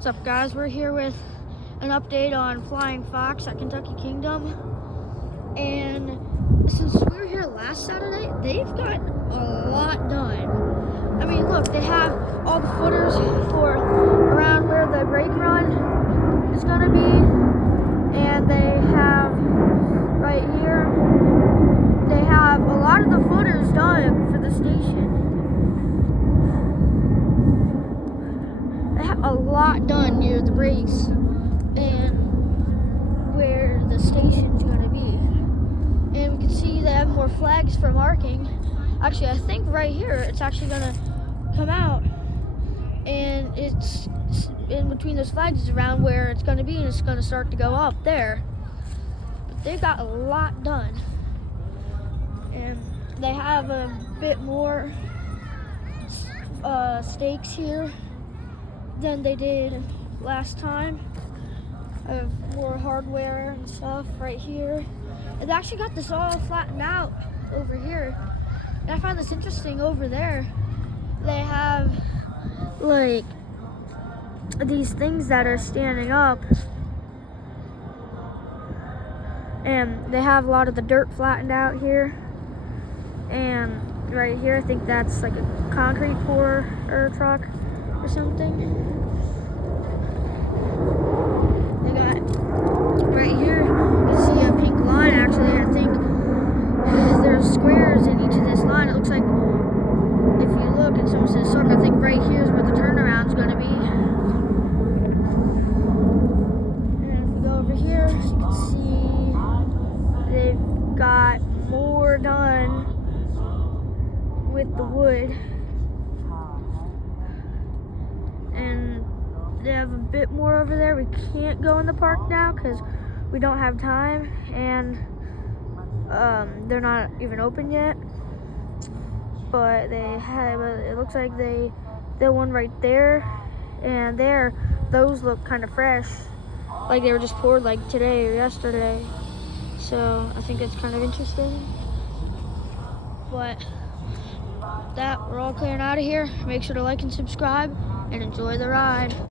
What's up, guys? We're here with an update on Flying Fox at Kentucky Kingdom. And since we were here last Saturday, they've got a lot done. I mean, look, they have all the footers for around where the brake run is going to be. And they have right here, they have a lot of the footers done for the station. They have a lot done near the brakes and where the station's going to be. And we can see they have more flags for marking. Actually, I think right here it's actually going to come out, and it's in between those flags is around where it's going to be, and it's going to start to go up there. But they've got a lot done, and they have a bit more stakes here than they did last time. I have more hardware and stuff right here. And they actually got this all flattened out over here. And I find this interesting over there. They have like these things that are standing up, and they have a lot of the dirt flattened out here. And right here, I think that's like a concrete pourer truck or something. They got right here, you see a pink line. Actually, I think there's squares in each of this line. It looks like if you look and someone says circle, I think right here is where the turnaround's going to be. And if we go over here, you can see they've got more done with the wood. And they have a bit more over there. We can't go in the park now because we don't have time, and they're not even open yet. But they have, it looks like the one right there and there, those look kind of fresh, like they were just poured like today or yesterday. So I think it's kind of interesting. But that, we're all clearing out of here. Make sure to like and subscribe and enjoy the ride.